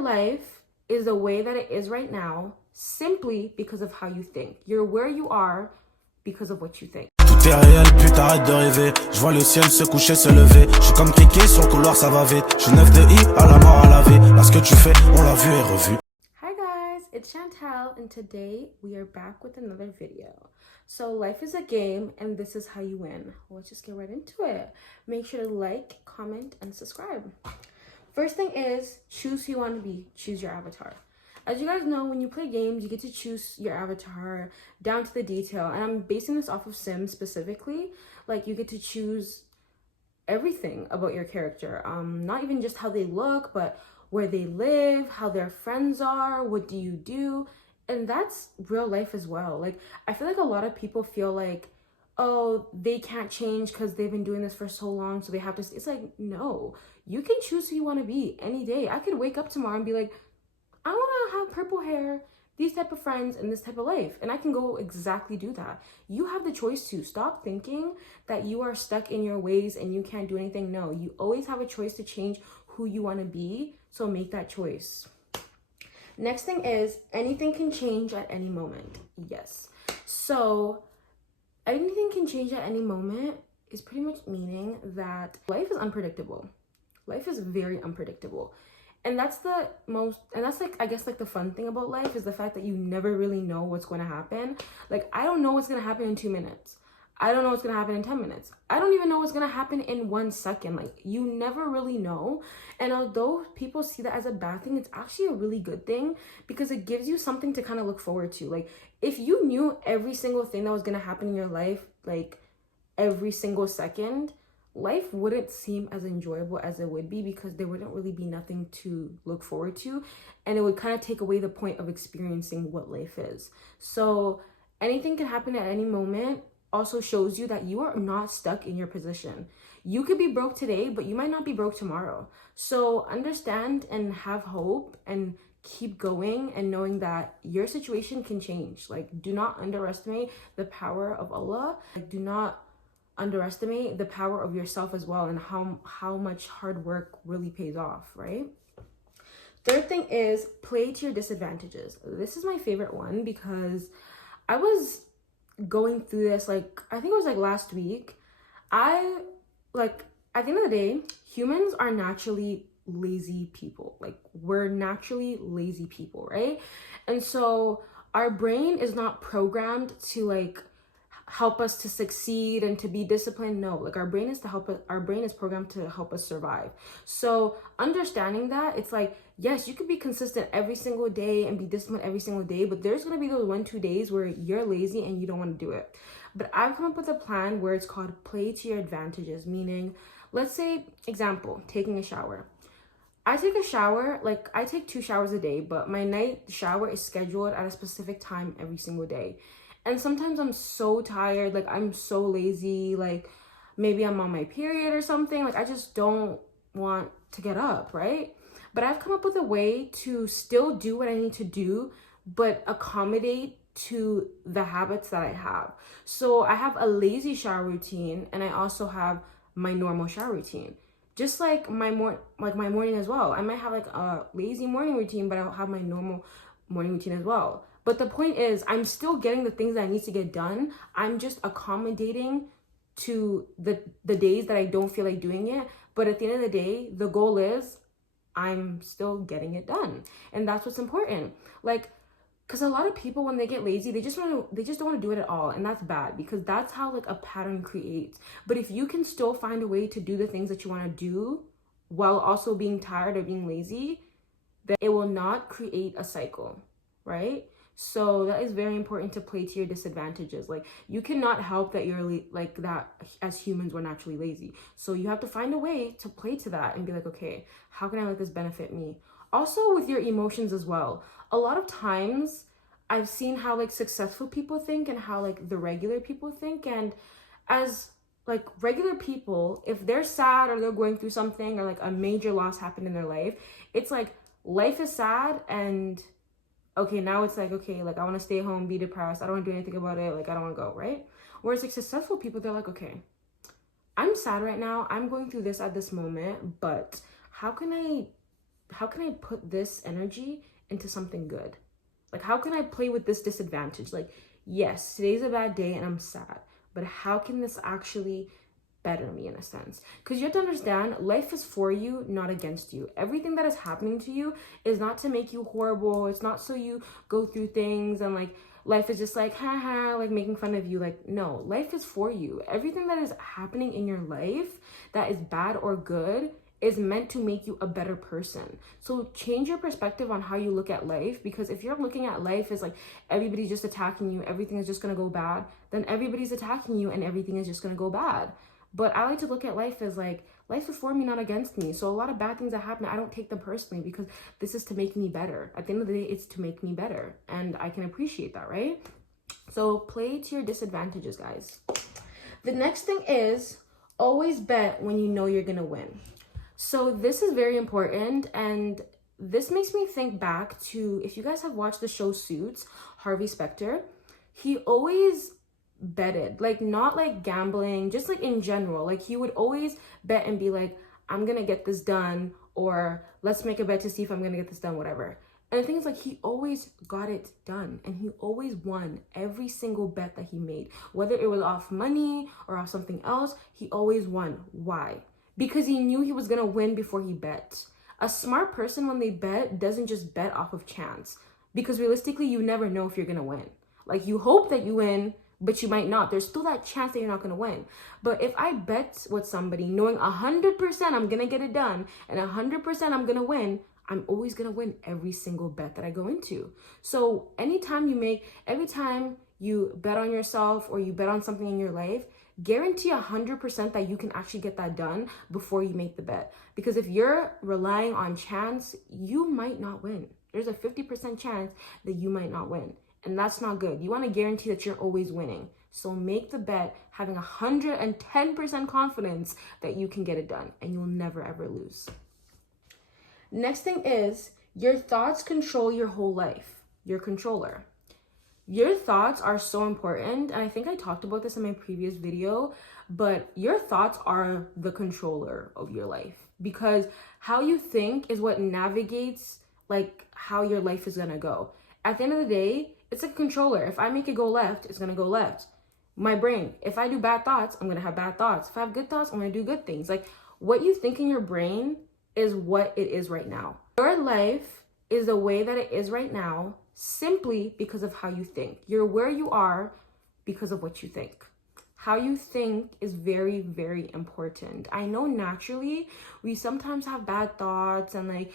life is the way that it is right now simply because of how you think. You're where you are because of what you think. Tout est réel, puis t'arrêtes de rêver. Je vois le ciel se coucher, se lever. Je suis comme Kiki sur le couloir, ça va vite. Je suis 9 de I à la mort à la vie. Là, ce que tu fais, on l'a vu et revu. Hi guys, it's Chantel, and today we are back with another video. So life is a game, and this is how you win. Let's just get right into it. Make sure to like, comment, and subscribe. First thing is, choose who you want to be. Choose your avatar. As you guys know, when you play games, you get to choose your avatar down to the detail. And I'm basing this off of Sims specifically. Like, you get to choose everything about your character. Not even just how they look, but where they live, how their friends are, what do you do. And that's real life as well. Like, I feel like a lot of people feel like, oh, they can't change because they've been doing this for so long, so they have to. It's like, no, you can choose who you want to be any day. I could wake up tomorrow and be like, I want to have purple hair, these type of friends, and this type of life. And I can go exactly do that. You have the choice to. Stop thinking that you are stuck in your ways and you can't do anything. No, you always have a choice to change who you want to be. So make that choice. Next thing is, anything can change at any moment. Yes. So anything can change at any moment is pretty much meaning that life is unpredictable. Life is very unpredictable. And that's like, I guess, like the fun thing about life is the fact that you never really know what's going to happen. Like, I don't know what's going to happen in 2 minutes. I don't know what's going to happen in 10 minutes. I don't even know what's going to happen in 1 second. Like, you never really know. And although people see that as a bad thing, it's actually a really good thing because it gives you something to kind of look forward to. Like, if you knew every single thing that was going to happen in your life, like every single second, life wouldn't seem as enjoyable as it would be because there wouldn't really be nothing to look forward to. And it would kind of take away the point of experiencing what life is. So anything can happen at any moment also shows you that you are not stuck in your position. You could be broke today, but you might not be broke tomorrow. So understand and have hope and keep going and knowing that your situation can change. Like, do not underestimate the power of Allah. Like, do not underestimate the power of yourself as well and how much hard work really pays off, right? Third thing is, play to your disadvantages. This is my favorite one because I was going through this, like, I think it was like last week. At the end of the day, humans are naturally lazy people. Like, we're naturally lazy people, right? And so our brain is not programmed to like help us to succeed and to be disciplined. No, like, our brain is programmed to help us survive. So understanding that, it's like, yes, you could be consistent every single day and be disciplined every single day, but there's going to be those 1-2 days where you're lazy and you don't want to do it. But I've come up with a plan where it's called play to your advantages, meaning, let's say, example, taking a shower. I take a shower, like, I take 2 showers a day, but my night shower is scheduled at a specific time every single day. And sometimes I'm so tired, like, I'm so lazy, like, maybe I'm on my period or something, like, I just don't want to get up, right? But I've come up with a way to still do what I need to do, but accommodate to the habits that I have. So I have a lazy shower routine, and I also have my normal shower routine. Just like my morning as well. I might have like a lazy morning routine, but I'll have my normal morning routine as well. But the point is, I'm still getting the things that I need to get done. I'm just accommodating to the days that I don't feel like doing it. But at the end of the day, the goal is I'm still getting it done. And that's what's important. Like, because a lot of people, when they get lazy, they just don't want to do it at all. And that's bad because that's how like a pattern creates. But if you can still find a way to do the things that you want to do while also being tired or being lazy, then it will not create a cycle, right? So that is very important to play to your disadvantages. Like, you cannot help that you're like that. As humans, we're naturally lazy. So you have to find a way to play to that and be like, okay, how can I let this benefit me? Also with your emotions as well. A lot of times I've seen how like successful people think and how like the regular people think. And as like regular people, if they're sad or they're going through something or like a major loss happened in their life, it's like life is sad and okay, now it's like, okay, like I want to stay home, be depressed. I don't want to do anything about it. Like, I don't want to go, right? Whereas like successful people, they're like, okay, I'm sad right now. I'm going through this at this moment, but how can I how can I put this energy into something good? Like, how can I play with this disadvantage? Like, yes, today's a bad day and I'm sad, but how can this actually better me in a sense? Because you have to understand, life is for you, not against you. Everything that is happening to you is not to make you horrible. It's not so you go through things and like life is just like haha, like making fun of you. Like, no, life is for you. Everything that is happening in your life that is bad or good is meant to make you a better person. So change your perspective on how you look at life, because if you're looking at life as like everybody's just attacking you, everything is just gonna go bad, then everybody's attacking you and everything is just gonna go bad. But I like to look at life as like, life is for me, not against me. So a lot of bad things that happen, I don't take them personally, because this is to make me better. At the end of the day, it's to make me better. And I can appreciate that, right? So play to your disadvantages, guys. The next thing is always bet when you know you're gonna win. So this is very important, and this makes me think back to, if you guys have watched the show Suits, Harvey Specter, he always betted, like not like gambling, just like in general. Like he would always bet and be like, I'm gonna get this done, or let's make a bet to see if I'm gonna get this done, whatever. And the thing is, like, he always got it done, and he always won every single bet that he made, whether it was off money or off something else. He always won. Why? Because he knew he was gonna win before he bet. A smart person, when they bet, doesn't just bet off of chance, because realistically you never know if you're gonna win. Like, you hope that you win, but you might not. There's still that chance that you're not gonna win. But if I bet with somebody knowing 100% I'm gonna get it done and 100% I'm gonna win, I'm always gonna win every single bet that I go into. So every time you bet on yourself or you bet on something in your life, guarantee 100% that you can actually get that done before you make the bet. Because if you're relying on chance, you might not win. There's a 50% chance that you might not win. And that's not good. You want to guarantee that you're always winning. So make the bet having 110% confidence that you can get it done, and you'll never ever lose. Next thing is, your thoughts control your whole life. Your controller. Your thoughts are so important, and I think I talked about this in my previous video, but your thoughts are the controller of your life, because how you think is what navigates like how your life is gonna go. At the end of the day, it's like a controller. If I make it go left, it's gonna go left. My brain, if I do bad thoughts, I'm gonna have bad thoughts. If I have good thoughts, I'm gonna do good things. Like, what you think in your brain is what it is right now. Your life is the way that it is right now simply because of how you think. You're where you are because of what you think. How you think is very, very important. I know naturally we sometimes have bad thoughts and like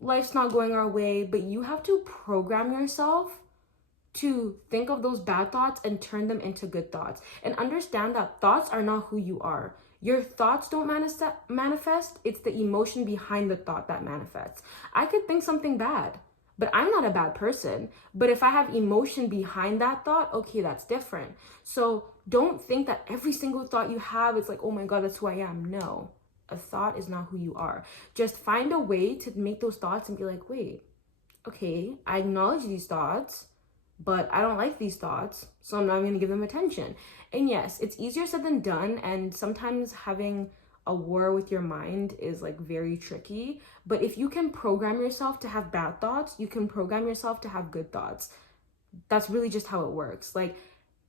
life's not going our way, but you have to program yourself to think of those bad thoughts and turn them into good thoughts, and understand that thoughts are not who you are. Your thoughts don't manifest. It's the emotion behind the thought that manifests. I could think something bad, but I'm not a bad person. But if I have emotion behind that thought, okay, that's different. So don't think that every single thought you have, it's like, oh my God, that's who I am. No, a thought is not who you are. Just find a way to make those thoughts and be like, wait, okay, I acknowledge these thoughts, but I don't like these thoughts, so I'm not going to give them attention. And yes, it's easier said than done, and sometimes having a war with your mind is like very tricky. But if you can program yourself to have bad thoughts, you can program yourself to have good thoughts. That's really just how it works. Like,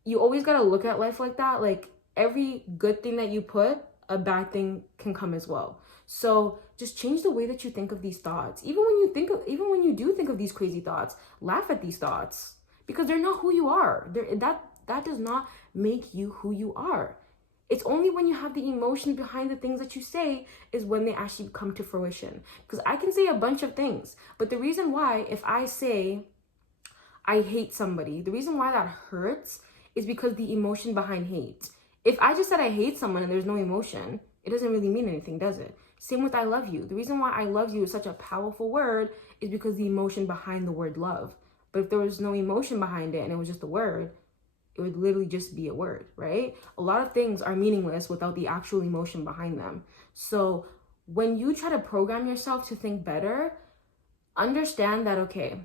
you always got to look at life like that. Like, every good thing that you put, a bad thing can come as well. So just change the way that you think of these thoughts. Even when you do think of these crazy thoughts, laugh at these thoughts, because they're not who you are. That does not make you who you are. It's only when you have the emotion behind the things that you say is when they actually come to fruition. Because I can say a bunch of things, but the reason why, if I say I hate somebody, the reason why that hurts is because the emotion behind hate. If I just said I hate someone and there's no emotion, it doesn't really mean anything, does it? Same with I love you. The reason why I love you is such a powerful word is because the emotion behind the word love. But if there was no emotion behind it and it was just a word, it would literally just be a word, right? A lot of things are meaningless without the actual emotion behind them. So when you try to program yourself to think better, understand that, okay,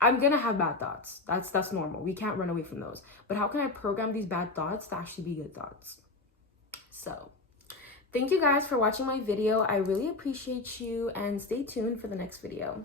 I'm gonna have bad thoughts. That's normal. We can't run away from those. But how can I program these bad thoughts to actually be good thoughts? So Thank you guys for watching my video. I really appreciate you, and stay tuned for the next video.